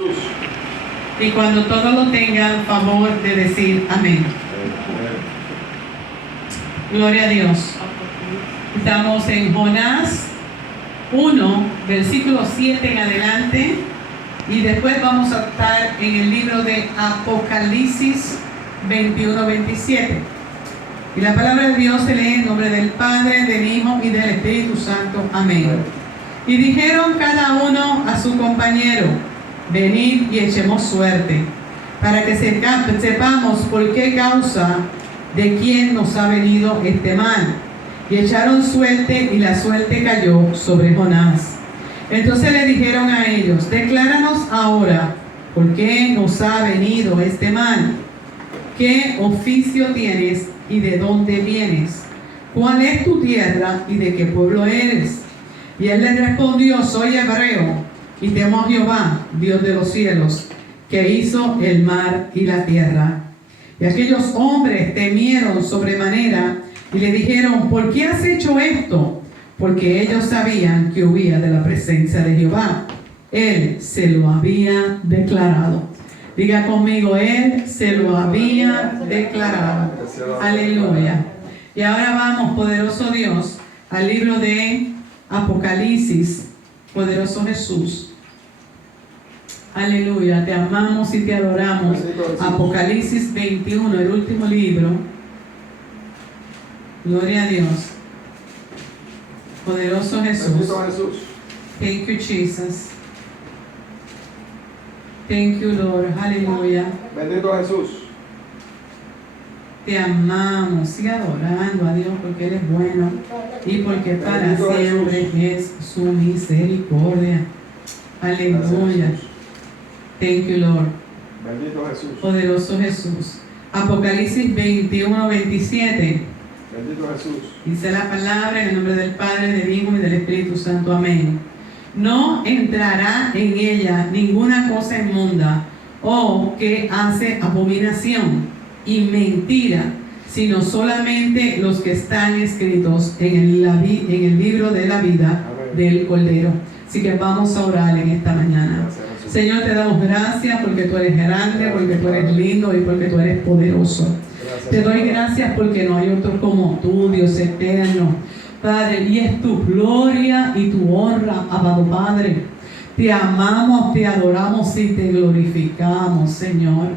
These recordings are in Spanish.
Y cuando todos lo tengan, favor de decir amén. Gloria a Dios. Estamos en Jonás 1, versículo 7 en adelante. Y después vamos a estar en el libro de Apocalipsis 21-27. Y la palabra de Dios se lee en nombre del Padre, del Hijo y del Espíritu Santo. Amén. Y dijeron cada uno a su compañero: venid y echemos suerte, para que sepamos por qué causa de quién nos ha venido este mal. Y echaron suerte, y la suerte cayó sobre Jonás. Entonces le dijeron a ellos: decláranos ahora por qué nos ha venido este mal. ¿Qué oficio tienes y de dónde vienes? ¿Cuál es tu tierra y de qué pueblo eres? Y él les respondió: soy hebreo, y temo a Jehová, Dios de los cielos, que hizo el mar y la tierra. Y aquellos hombres temieron sobremanera y le dijeron: ¿por qué has hecho esto? Porque ellos sabían que huía de la presencia de Jehová. Él se lo había declarado. Diga conmigo: él se lo había declarado. Aleluya. Y ahora vamos, poderoso Dios, al libro de Apocalipsis. Poderoso Jesús. Aleluya, te amamos y te adoramos. Apocalipsis 21, el último libro. Gloria a Dios. Poderoso Jesús. Thank you, Jesus. Thank you, Lord. Aleluya. Bendito Jesús. Te amamos. Sigue adorando a Dios porque Él es bueno y porque para siempre es su misericordia. Aleluya. Thank you, Lord. Bendito Jesús. Poderoso Jesús. Apocalipsis 21, 27. Bendito Jesús. Dice la palabra en el nombre del Padre, del Hijo y del Espíritu Santo. Amén. No entrará en ella ninguna cosa inmunda o que hace abominación y mentira, sino solamente los que están escritos en el libro de la vida del Cordero. Así que vamos a orar en esta mañana. Señor, te damos gracias porque tú eres grande, porque tú eres lindo y porque tú eres poderoso. Te doy gracias porque no hay otro como tú, Dios eterno. Padre, y es tu gloria y tu honra, amado Padre. Te amamos, te adoramos y te glorificamos, Señor.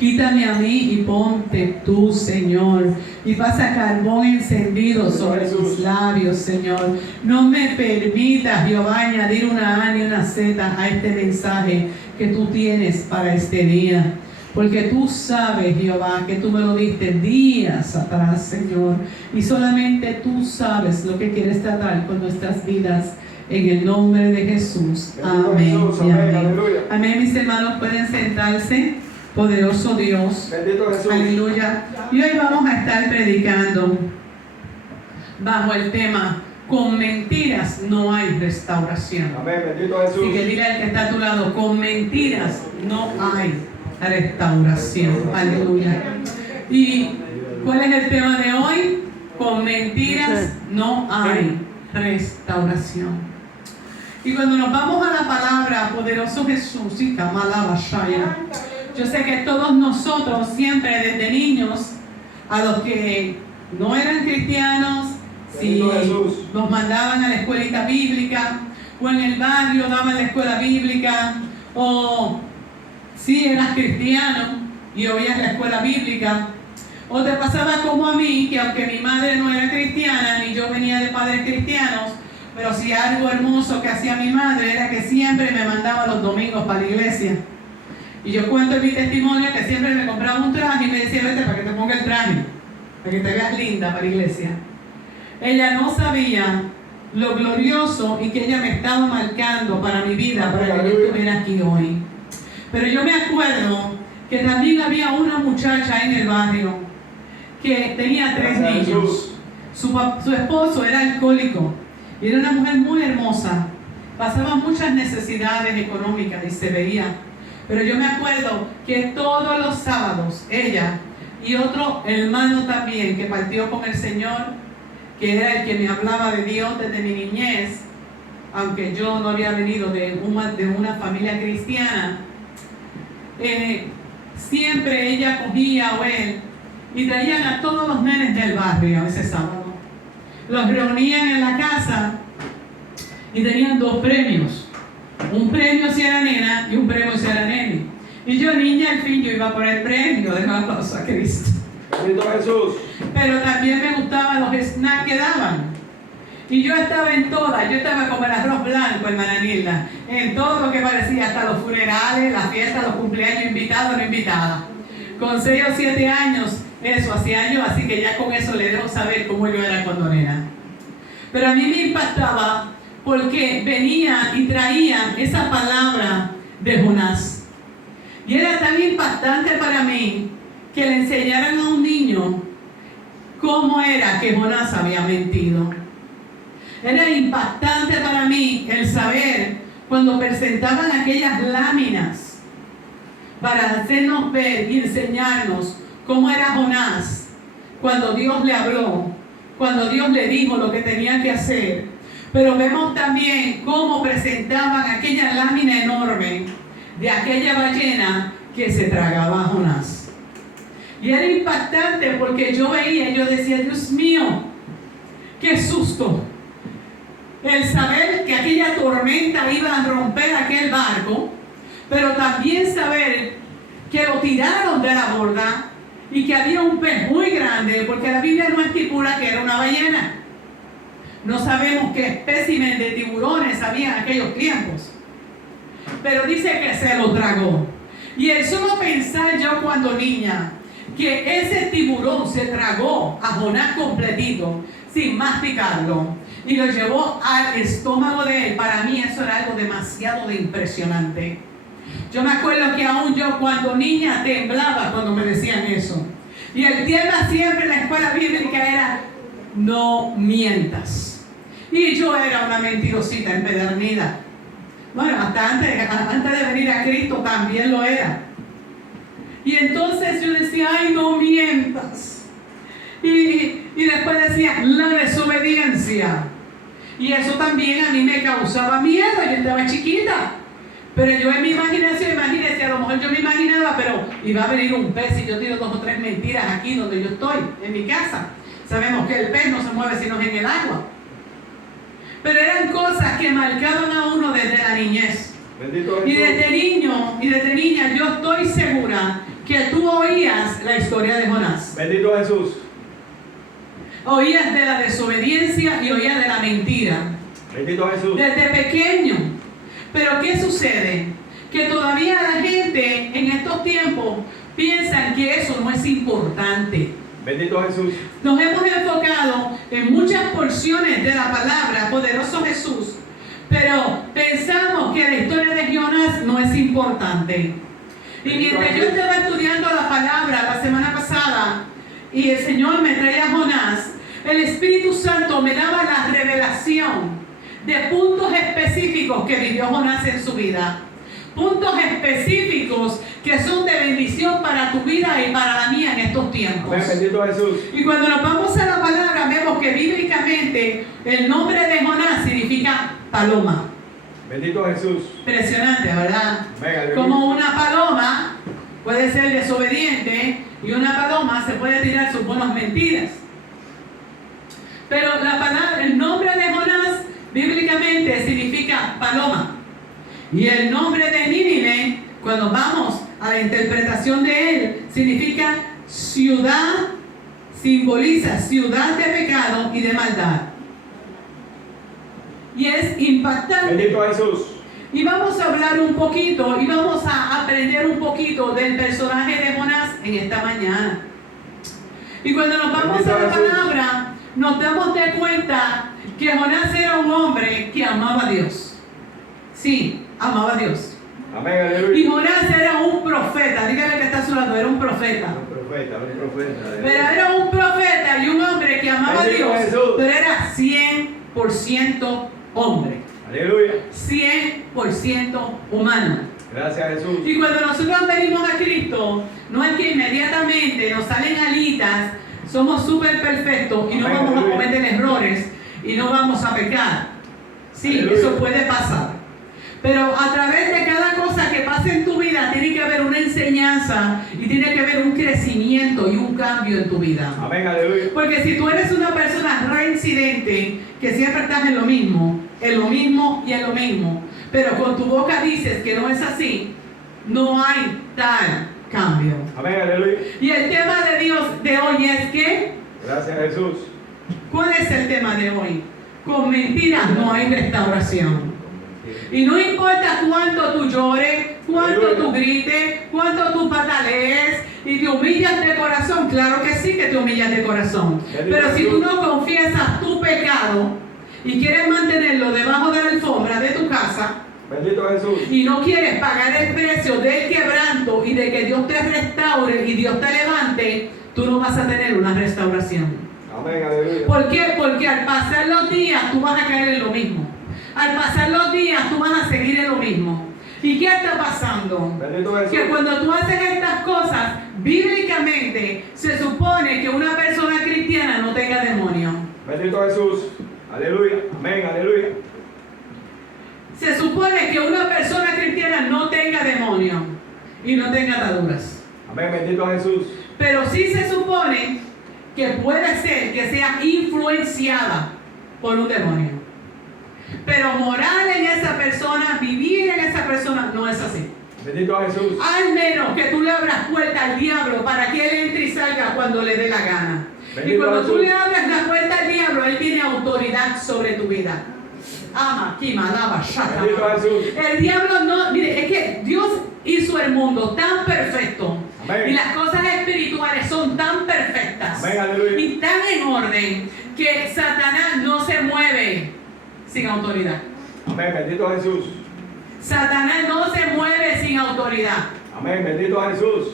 Quítame a mí y ponte tú, Señor. Y pasa carbón encendido sobre tus labios, Señor. No me permitas, Jehová, añadir una A ni una Z a este mensaje que tú tienes para este día. Porque tú sabes, Jehová, que tú me lo diste días atrás, Señor. Y solamente tú sabes lo que quieres tratar con nuestras vidas. En el nombre de Jesús. Amén. Y amén. Amén, mis hermanos, pueden sentarse. Poderoso Dios. Bendito Jesús. Aleluya. Y hoy vamos a estar predicando bajo el tema: con mentiras no hay restauración. Amén. Bendito Jesús. Y que diga el que está a tu lado: con mentiras no hay restauración. Aleluya. ¿Y cuál es el tema de hoy? Con mentiras no hay restauración. Y cuando nos vamos a la palabra, poderoso Jesús, y Kamalabashaya, yo sé que todos nosotros siempre desde niños, a los que no eran cristianos, si nos mandaban a la escuelita bíblica, o en el barrio daban la escuela bíblica, o si eras cristiano y oías la escuela bíblica, o te pasaba como a mí, que aunque mi madre no era cristiana, ni yo venía de padres cristianos, pero sí algo hermoso que hacía mi madre era que siempre me mandaba los domingos para la iglesia. Y yo cuento en mi testimonio que siempre me compraba un traje y me decía: vete para que te ponga el traje, para que te veas linda para la iglesia. Ella no sabía lo glorioso y que ella me estaba marcando para mi vida, para que yo estuviera aquí hoy. Pero yo me acuerdo que también había una muchacha en el barrio que tenía 3 niños. Su esposo era alcohólico y era una mujer muy hermosa. Pasaba muchas necesidades económicas y se veía. Pero yo me acuerdo que todos los sábados ella y otro hermano también que partió con el Señor, que era el que me hablaba de Dios desde mi niñez, aunque yo no había venido de una familia cristiana, siempre ella cogía o él y traían a todos los nenes del barrio ese sábado. Los reunían en la casa y tenían 2 premios. Un premio si era nena y un premio si era nene. Y yo, niña, al fin, yo iba por el premio de aplauso a Cristo. Bendito Jesús. Pero también me gustaban los snacks que daban. Y yo estaba en todas. Yo estaba como el arroz blanco, hermana Nilda. En todo lo que parecía, hasta los funerales, las fiestas, los cumpleaños, invitados o no invitadas. Con 6 o 7 años, eso hacía yo. Así que ya con eso le debo saber cómo yo era cuando nena. Pero a mí me impactaba porque venía y traía esa palabra de Jonás. Y era tan impactante para mí que le enseñaran a un niño cómo era que Jonás había mentido. Era impactante para mí el saber cuando presentaban aquellas láminas para hacernos ver y enseñarnos cómo era Jonás cuando Dios le habló, cuando Dios le dijo lo que tenía que hacer. Pero vemos también cómo presentaban aquella lámina enorme de aquella ballena que se tragaba a Jonás. Y era impactante porque yo veía, yo decía, Dios mío, qué susto. El saber que aquella tormenta iba a romper aquel barco, pero también saber que lo tiraron de la borda y que había un pez muy grande, porque la Biblia no estipula que era una ballena. No sabemos qué espécimen de tiburones había en aquellos tiempos, pero dice que se lo tragó. Y el solo pensar yo cuando niña que ese tiburón se tragó a Jonás completito sin masticarlo y lo llevó al estómago de él, para mí eso era algo demasiado de impresionante. Yo me acuerdo que aún yo cuando niña temblaba cuando me decían eso. Y el tema siempre en la escuela bíblica era no mientas. Y yo era una mentirosita empedernida. Bueno, hasta antes de venir a Cristo también lo era. Y entonces yo decía, ay, no mientas. Y después decía, la desobediencia. Y eso también a mí me causaba miedo. Yo estaba chiquita. Pero yo en mi imaginación, imagínense, a lo mejor yo me imaginaba, pero iba a venir un pez y yo tiro 2 o 3 mentiras aquí donde yo estoy, en mi casa. Sabemos que el pez no se mueve sino en el agua. Pero eran cosas que marcaban a uno desde la niñez. Bendito Y Jesús. desde niño y desde niña yo estoy segura que tú oías la historia de Jonás. Bendito Jesús. Oías de la desobediencia y oías de la mentira. Bendito Jesús. Desde pequeño. Pero ¿qué sucede? Que todavía la gente en estos tiempos piensa que eso no es importante. Bendito Jesús. Nos hemos enfocado en muchas porciones de la palabra, poderoso Jesús, pero pensamos que la historia de Jonás no es importante. Y mientras yo estaba estudiando la palabra la semana pasada y el Señor me traía a Jonás, el Espíritu Santo me daba la revelación de puntos específicos que vivió Jonás en su vida. Puntos específicos que son de bendición para tu vida y para la mía en estos tiempos. Amén. Bendito Jesús. Y cuando nos vamos a la palabra, vemos que bíblicamente el nombre de Jonás significa paloma. Bendito Jesús. Impresionante, ¿verdad? Amén. Aleluya. Como una paloma puede ser desobediente y una paloma se puede tirar sus buenas mentiras. Pero la palabra, el nombre de Jonás bíblicamente significa paloma. Y el nombre de Nínive, cuando vamos a la interpretación de él, significa ciudad, simboliza ciudad de pecado y de maldad. Y es impactante. Bendito Jesús. Y vamos a hablar un poquito y vamos a aprender un poquito del personaje de Jonás en esta mañana. Y cuando nos vamos a la palabra, nos damos de cuenta que Jonás era un hombre que amaba a Dios. Sí, amaba a Dios. Amén. Y Aleluya. Jonás era un profeta. Dígale que está a su lado, era un profeta. Un profeta, un profeta. Pero era un profeta y un hombre que amaba a Bendito Dios, Jesús. pero era 100% hombre. Aleluya. 100% humano. Gracias Jesús. Y cuando nosotros venimos a Cristo, no es que inmediatamente nos salen alitas, somos súper perfectos y no Amén, vamos a aleluya. cometer errores y no vamos a pecar. Sí, Aleluya. eso puede pasar. Pero a través de cada cosa que pase en tu vida tiene que haber una enseñanza y tiene que ver un crecimiento y un cambio en tu vida. Amén, aleluya. Porque si tú eres una persona reincidente, que siempre estás en lo mismo y en lo mismo, pero con tu boca dices que no es así, no hay tal cambio. Amén, aleluya. Y el tema de Dios de hoy es que, Gracias, Jesús. ¿cuál es el tema de hoy? Con mentiras no hay restauración. Y no importa cuánto tú llores, cuánto tú grites, cuánto tú patalees y te humillas de corazón, claro que sí que te humillas de corazón. Pero si tú no confiesas tu pecado y quieres mantenerlo debajo de la alfombra de tu casa, Bendito Jesús. y no quieres pagar el precio del quebranto y de que Dios te restaure y Dios te levante, tú no vas a tener una restauración. Amén, aleluya. ¿Por qué? Porque al pasar los días tú vas a caer en lo mismo. Al pasar los días tú vas a seguir en lo mismo. ¿Y qué está pasando? Bendito Jesús. Que cuando tú haces estas cosas, bíblicamente se supone que una persona cristiana no tenga demonio. Bendito Jesús. Aleluya. Amén, aleluya. Se supone que una persona cristiana no tenga demonio y no tenga ataduras. Amén, bendito Jesús. Pero sí se supone que puede ser que sea influenciada por un demonio. Pero morar en esa persona, vivir en esa persona, no es así. Bendito Jesús. Al menos que tú le abras puerta al diablo para que él entre y salga cuando le dé la gana. Bendito Y cuando tú Jesús. le abras la puerta al diablo, él tiene autoridad sobre tu vida. Ama, Kima, Lava, Shaka. Bendito Jesús. El diablo no, mire, es que Dios hizo el mundo tan perfecto. Amén. Y las cosas espirituales son tan perfectas. Amén, aleluya. Y tan en orden que Satanás no se mueve sin autoridad. Amén, bendito Jesús. Satanás no se mueve sin autoridad. Amén, bendito Jesús.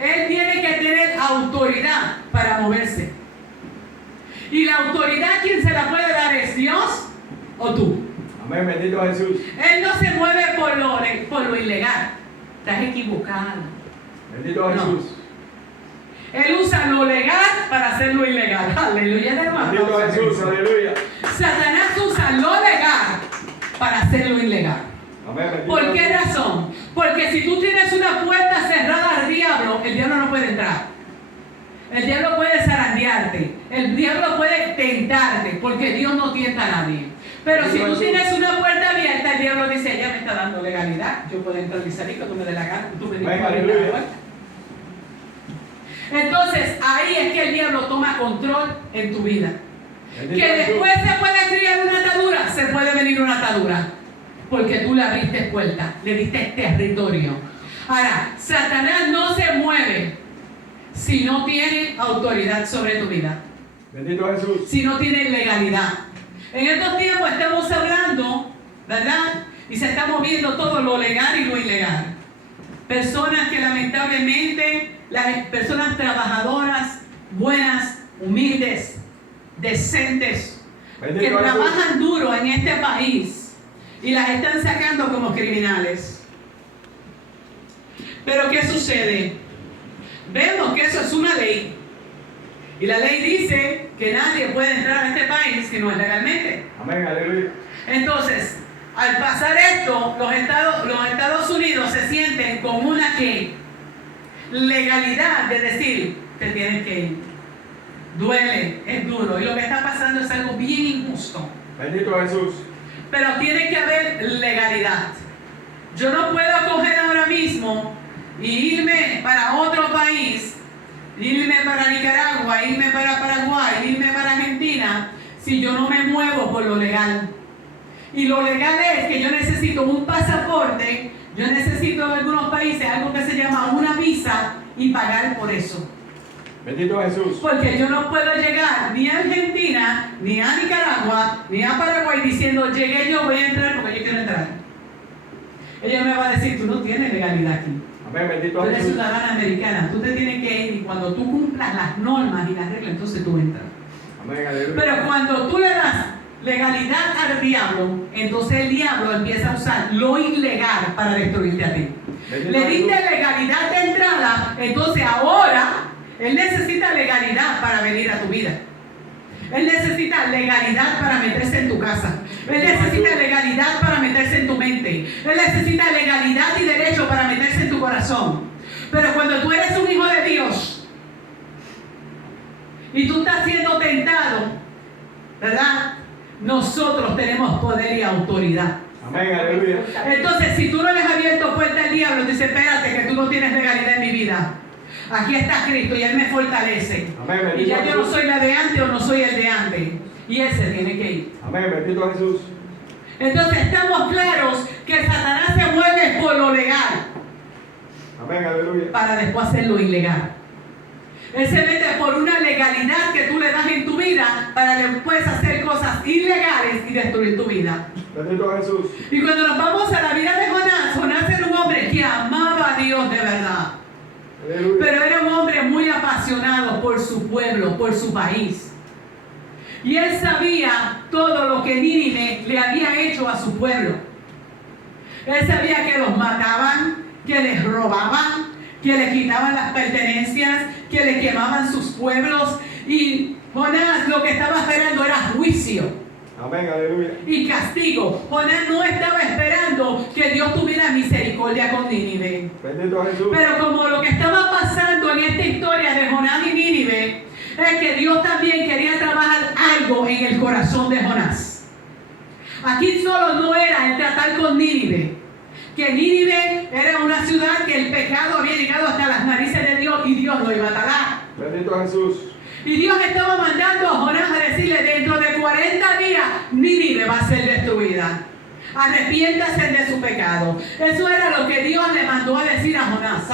Él tiene que tener autoridad para moverse. Y la autoridad, ¿quién se la puede dar? ¿Es Dios o tú? Amén, bendito Jesús. Él no se mueve por lo ilegal. Estás equivocado. Bendito No. Jesús. Él usa lo legal para hacer lo ilegal. Aleluya, hermano. Bendito Jesús, aleluya. Satanás usa lo legal para hacer lo ilegal. Amén, bendito ¿Por qué Jesús. razón? Porque si tú tienes una puerta cerrada al diablo, el diablo no puede entrar. El diablo puede zarandearte. El diablo puede tentarte, porque Dios no tienta a nadie. Pero si tú tienes una puerta abierta, el diablo dice, ella me está dando legalidad. Yo puedo entrar y salir cuando me dé la gana. Tú me dices Amén, cuál es la aleluya. puerta. Entonces, ahí es que el diablo toma control en tu vida. Bendito Que Jesús. después se puede crear una atadura, se puede venir una atadura. Porque tú le abriste puerta, le diste territorio. Ahora, Satanás no se mueve si no tiene autoridad sobre tu vida, Bendito Jesús. si no tiene legalidad. En estos tiempos estamos hablando, ¿verdad? Y se está moviendo todo lo legal y lo ilegal. Personas que lamentablemente, las personas trabajadoras, buenas, humildes, decentes, que Bendito Jesús. trabajan duro en este país y las están sacando como criminales. Pero ¿qué sucede? Vemos que eso es una ley. Y la ley dice que nadie puede entrar a este país si no es legalmente. Amén, aleluya. Entonces, al pasar esto, los Estados Unidos se sienten con una ¿qué? Legalidad de decir, te tienes que ir. Duele, es duro. Y lo que está pasando es algo bien injusto. Bendito Jesús. Pero tiene que haber legalidad. Yo no puedo coger ahora mismo y irme para otro país, irme para Nicaragua, irme para Paraguay, irme para Argentina, si yo no me muevo por lo legal. Y lo legal es que yo necesito un pasaporte, yo necesito en algunos países algo que se llama una visa y pagar por eso. Bendito Jesús. Porque yo no puedo llegar ni a Argentina, ni a Nicaragua, ni a Paraguay diciendo, llegué yo, voy a entrar porque yo quiero entrar. Ella me va a decir, tú no tienes legalidad aquí. Amén, bendito Tú eres Jesús. ciudadana americana, tú te tienes que ir y cuando tú cumplas las normas y las reglas, entonces tú entras. Amén, aleluya. Pero cuando tú le das legalidad al diablo, entonces el diablo empieza a usar lo ilegal para destruirte a ti. Bendito Le diste Jesús. legalidad de entrada, entonces ahora él necesita legalidad para venir a tu vida. Él necesita legalidad para meterse en tu casa. Él necesita legalidad para meterse en tu mente. Él necesita legalidad y derecho para meterse en tu corazón. corazón. Pero cuando tú eres un hijo de Dios y tú estás siendo tentado, ¿verdad? Nosotros tenemos poder y autoridad. Amén, aleluya. Entonces, si tú no le has abierto puerta al diablo, dice, espérate, que tú no tienes legalidad en mi vida. Aquí está Cristo y Él me fortalece. Amén, Y ya bendito yo no Jesús. soy la de antes o no soy el de antes. Y Él se tiene que ir. Amén, bendito Jesús. Entonces, estamos claros que Satanás se mueve por lo legal Amén, aleluya. para después hacer lo ilegal. Él se mete por una legalidad que tú le das en tu vida para después hacer cosas ilegales y destruir tu vida. Bendito Jesús. Y cuando nos vamos a la vida de Jonás, Jonás era un hombre que amaba a Dios de verdad. Aleluya. Pero era un hombre muy apasionado por su pueblo, por su país. Y él sabía todo lo que Nínive le había hecho a su pueblo. Él sabía que los mataban, que les robaban, que le quitaban las pertenencias, que le quemaban sus pueblos. Y Jonás lo que estaba esperando era juicio Amén, aleluya. y castigo. Jonás no estaba esperando que Dios tuviera misericordia con Nínive. Bendito Jesús. Pero como lo que estaba pasando en esta historia de Jonás y Nínive es que Dios también quería trabajar algo en el corazón de Jonás. Aquí solo no era el tratar con Nínive, que Nínive era una ciudad que el pecado había llegado hasta las narices de Dios y Dios lo iba a talar. Bendito Jesús. Y Dios estaba mandando a Jonás a decirle, dentro de 40 días Nínive va a ser destruida. Arrepiéntase de su pecado. Eso era lo que Dios le mandó a decir a Jonás.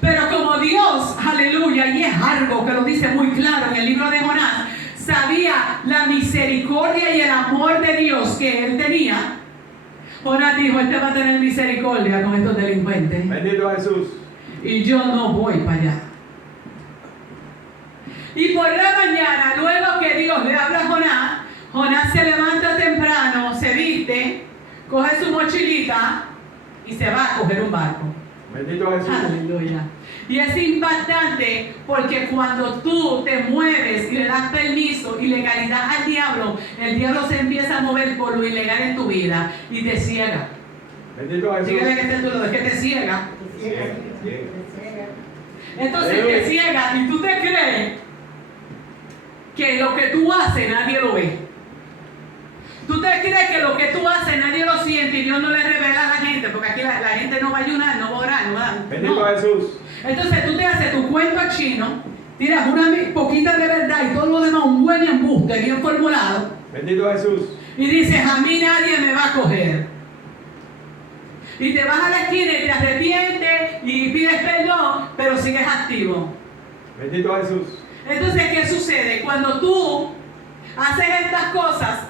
Pero como Dios, aleluya, y es algo que lo dice muy claro en el libro de Jonás, sabía la misericordia y el amor de Dios que él tenía, Jonás dijo, este va a tener misericordia con estos delincuentes. Bendito Jesús. Y yo no voy para allá. Y por la mañana, luego que Dios le habla a Jonás, Jonás se levanta temprano, se viste, coge su mochilita y se va a coger un barco. Bendito Jesús. Aleluya. Y es impactante porque cuando tú te mueves y le das permiso y legalidad al diablo, el diablo se empieza a mover por lo ilegal en tu vida y te ciega. Bendito Jesús. Dígale que esté tú, es que te ciega. Entonces te ciega y tú te crees que lo que tú haces nadie lo ve. Tú te crees que lo que tú haces nadie lo siente y Dios no le revela a la gente, porque aquí la gente no va a ayunar, no va a orar, no va. Bendito No. Jesús. Entonces tú te haces tu cuento chino, tiras una poquita de verdad y todo lo demás un buen embuste bien formulado Bendito Jesús. y dices, a mí nadie me va a coger. Y te vas a la esquina y te arrepientes y pides perdón, pero sigues activo. Bendito Jesús. Entonces, ¿qué sucede? Cuando tú haces estas cosas,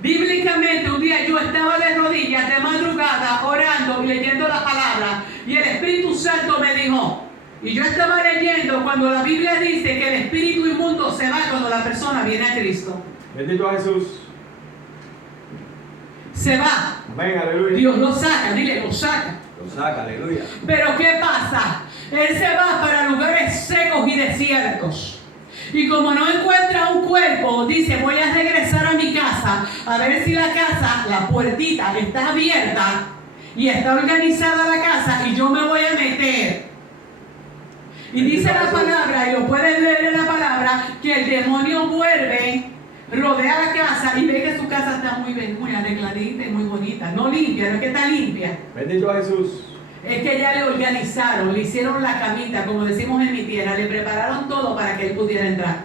bíblicamente un día yo estaba de rodillas de madrugada orando y leyendo la palabra y el Espíritu Santo me dijo, y yo estaba leyendo cuando la Biblia dice que el espíritu inmundo se va cuando la persona viene a Cristo. Bendito Jesús. Se va. Amén, aleluya. Dios lo saca, dile, lo saca. Lo saca, aleluya. Pero ¿qué pasa? Él se va para lugares secos y desiertos. Y como no encuentra un cuerpo, dice, voy a regresar a mi casa a ver si la casa, la puertita está abierta y está organizada la casa y yo me voy a meter. Y dice la palabra, y lo puedes leer en la palabra, que el demonio vuelve, rodea la casa y ve que su casa está muy bien, muy arregladita y muy bonita. No limpia, no es que está limpia. Bendito Jesús. Es que ya le organizaron, le hicieron la camita, como decimos en mi tierra, le prepararon todo para que él pudiera entrar.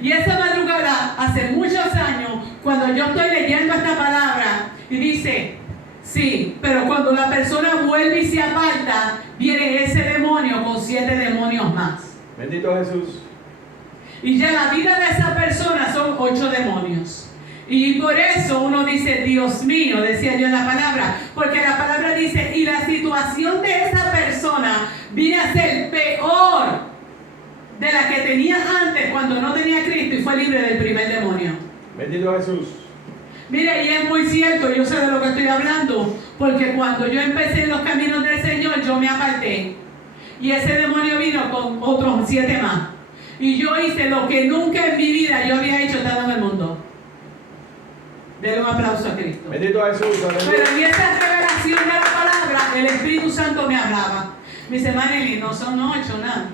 Y esa madrugada, hace muchos años, cuando yo estoy leyendo esta palabra, y dice, sí, pero cuando la persona vuelve y se aparta, viene ese demonio con 7 demonios más. Bendito Jesús. Y ya la vida de esa persona son 8 demonios. Y por eso uno dice, Dios mío, decía yo en la palabra, porque la palabra dice, y la situación de esa persona viene a ser peor de la que tenía antes cuando no tenía Cristo y fue libre del primer demonio. Bendito Jesús. Mire, y es muy cierto, yo sé de lo que estoy hablando, porque cuando yo empecé en los caminos del Señor, yo me aparté. Y ese demonio vino con otros 7 más. Y yo hice lo que nunca en mi vida yo había hecho estando en el mundo. Denle un aplauso a Cristo. Bendito Jesús. Aleluya. Pero en esa revelación de la palabra Me dice, Manely, no son 8, nada.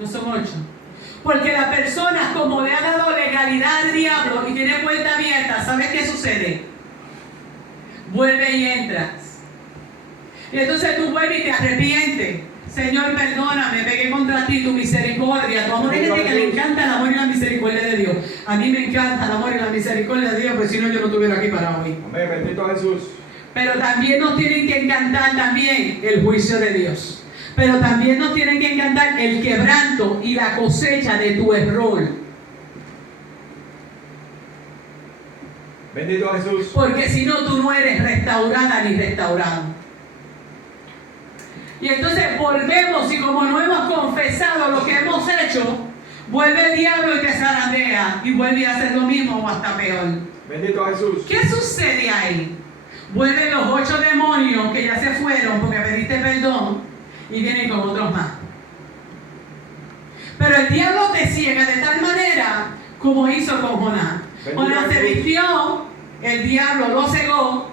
No son 8. Porque la persona, como le ha dado legalidad al diablo y tiene puerta abierta, ¿sabes qué sucede? Vuelve y entras. Y entonces tú vuelves y te arrepientes. Señor, perdóname, pequé contra ti, tu misericordia. Tu amor. Hay gente que le encanta el amor y la misericordia de Dios. A mí me encanta el amor y la misericordia de Dios, porque si no yo no estuviera aquí para hoy. Amén, bendito Jesús. Pero también nos tienen que encantar también el juicio de Dios. Pero también nos tienen que encantar el quebranto y la cosecha de tu error. Bendito Jesús. Porque si no, tú no eres restaurada ni restaurado. Y entonces volvemos, y como no hemos confesado lo que hemos hecho, vuelve el diablo y te zarandea y vuelve a hacer lo mismo o hasta peor. Bendito Jesús. ¿Qué sucede ahí? Vuelven los 8 demonios que ya se fueron porque pediste perdón y vienen con otros más. Pero el diablo te ciega de tal manera como hizo con Jonás. Jonás se vistió, el diablo lo cegó,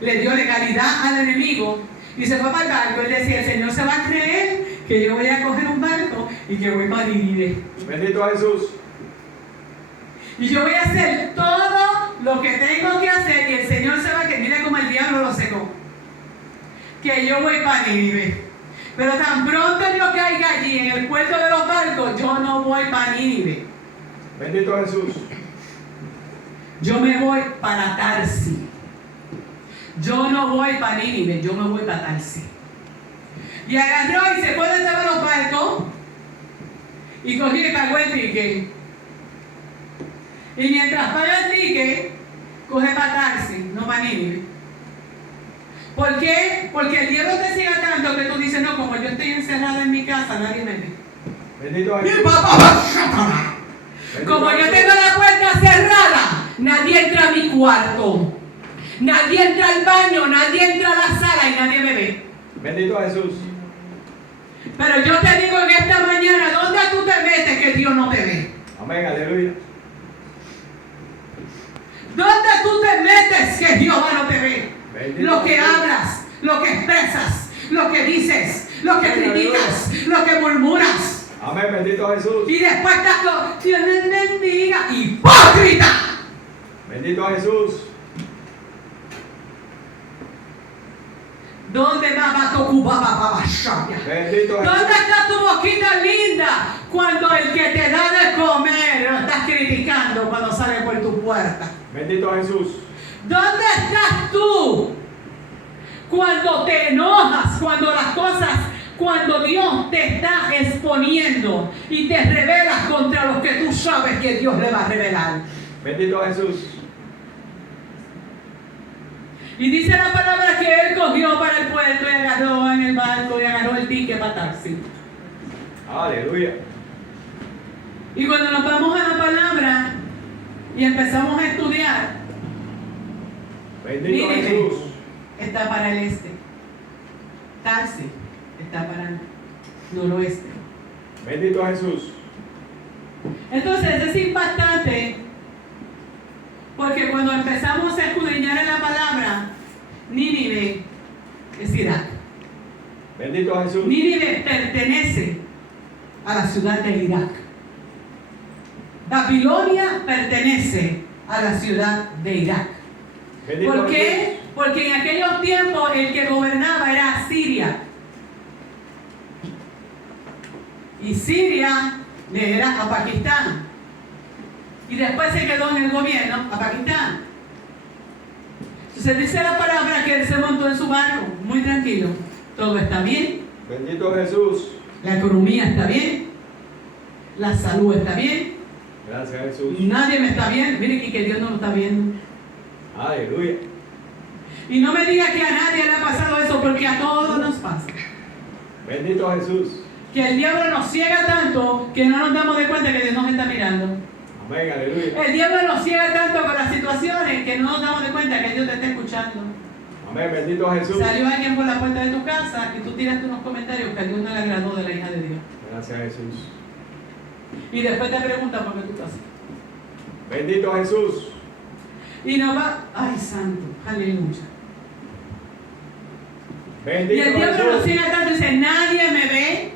le dio legalidad al enemigo y se fue para el barco. Él decía, el Señor se va a creer que yo voy a coger un barco y que voy para Nínive. Bendito Jesús. Y yo voy a hacer todo lo que tengo que hacer y el Señor se va a que mire como el diablo lo secó. Que yo voy para Nínive. Pero tan pronto yo caiga allí en el puerto de los barcos, yo no voy para Nínive. Bendito Jesús. Yo me voy para Tarsis. Yo no voy para Nínive, yo me voy para Tarsis. Y agarró y se fue detrás de los barcos y cogió y pagó el ticket. Y mientras paga el ticket, coge para Tarsis, no para Nínive. ¿Por qué? Porque el diablo te ciega tanto que tú dices, no, como yo estoy encerrada en mi casa, nadie me ve. Bendito Y Jesús. como yo tengo la puerta cerrada, nadie entra a mi cuarto. Nadie entra al baño, nadie entra a la sala y nadie me ve. Bendito Jesús. Pero yo te digo en esta mañana, ¿dónde tú te metes que Dios no te ve? Amén, aleluya. ¿Dónde tú te metes que Jehová no te ve? Bendito Lo que Jesús. hablas, lo que expresas, lo que dices, lo que criticas, lo que murmuras. Amén, bendito Jesús. Y después estás con Dios les bendiga, hipócrita. Bendito Jesús. ¿Dónde va tu cubabababashaya? Bendito Jesús. ¿Dónde está tu boquita linda cuando el que te da de comer lo estás criticando cuando sale por tu puerta? Bendito Jesús. ¿Dónde estás tú cuando te enojas, cuando Dios te está exponiendo y te revelas contra los que tú sabes que Dios le va a revelar? Bendito Jesús. Y dice la palabra que él cogió para el puerto y agarró en el barco y agarró el ticket para Tarsis. Aleluya. Y cuando nos vamos a la palabra y empezamos a estudiar, Bendito Nínive Jesús. está para el este, Tarsis está para el noroeste. Bendito Jesús. Entonces es impactante porque cuando empezamos a escudriñar en la palabra, Nínive es Irak. Bendito Jesús. Nínive pertenece a la ciudad de Irak. Babilonia pertenece a la ciudad de Irak. Bendito ¿Por Jesús. qué? Porque en aquellos tiempos el que gobernaba era Siria. Y Siria le era a Pakistán. Y después se quedó en el gobierno a Pakistán. Entonces dice la palabra que él se montó en su barco, muy tranquilo. Todo está bien, Bendito Jesús. la economía está bien, la salud está bien, Gracias Jesús. nadie me está viendo. Mire que Dios no lo está viendo. Aleluya. Y no me diga que a nadie le ha pasado eso, porque a todos nos pasa. Bendito Jesús. Que el diablo nos ciega tanto que no nos damos de cuenta que Dios nos está mirando. Amén, aleluya. El diablo nos ciega tanto con las situaciones que no nos damos de cuenta que Dios te está escuchando. Amén, bendito Jesús. Salió alguien por la puerta de tu casa y tú tiraste unos comentarios que a Dios no le agradó de la hija de Dios. Gracias Jesús. Y después te preguntan por qué tú estás así. Bendito Jesús. Y nos va, ay santo, aleluya. Y Bendito el diablo nos Jesús. sigue atando y dice, nadie me ve,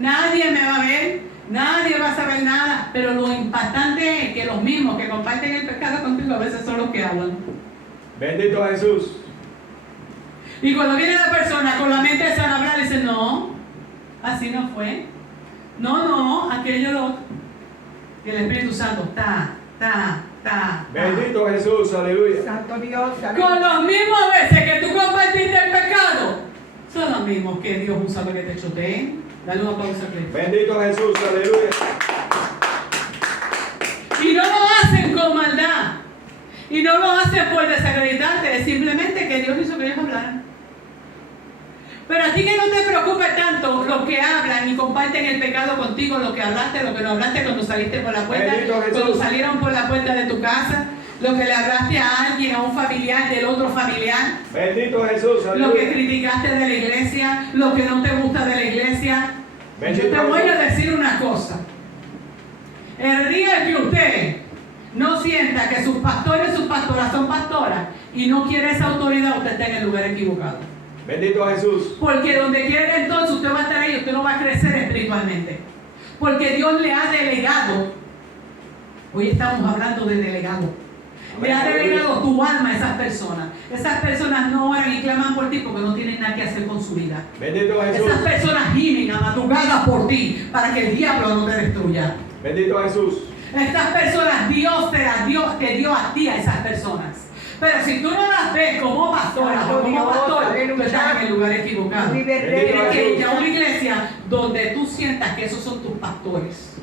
nadie me va a ver, nadie va a saber nada. Pero lo impactante es que los mismos que comparten el pecado contigo a veces son los que hablan. Bendito Jesús. Y cuando viene la persona con la mente sana a hablar, dice, no, así no fue. No, aquello lo otro. Y el Espíritu Santo, ta. Bendito Jesús. Aleluya. Santo Dios, Con los mismos veces que tú compartiste el pecado, son los mismos que Dios usa para que te choteen. Dale un aplauso a Cristo. Bendito Jesús. Aleluya. Y no lo hacen con maldad. Y no lo hacen por desacreditarte. Es simplemente que Dios hizo que ellos hablaran. Pero a ti que no te preocupe tanto los que hablan y comparten el pecado contigo, lo que hablaste, lo que no hablaste cuando saliste por la puerta, Bendito Jesús. cuando salieron por la puerta de tu casa, lo que le hablaste a alguien, a un familiar del otro familiar, Bendito Jesús. lo que Aleluya. criticaste de la iglesia, lo que no te gusta de la iglesia. Bendito Yo te voy a Jesús. decir una cosa. El día que usted no sienta que sus pastores y sus pastoras son pastoras y no quiere esa autoridad, usted está en el lugar equivocado. Bendito Jesús. Porque donde quiera entonces usted va a estar ahí, usted no va a crecer espiritualmente. Porque Dios le ha delegado, hoy estamos hablando de delegado, le ha delegado tu alma a esas personas. Esas personas no oran y claman por ti porque no tienen nada que hacer con su vida. Bendito Jesús. Esas personas gimen a madrugada por ti para que el diablo no te destruya. Bendito Jesús. Estas personas Dios te dio a ti a esas personas. Pero si tú no las ves como pastoras o como pastor, tú estás en el lugar equivocado. Vive Tienes que Jesús. ir a una iglesia donde tú sientas que esos son tus pastores.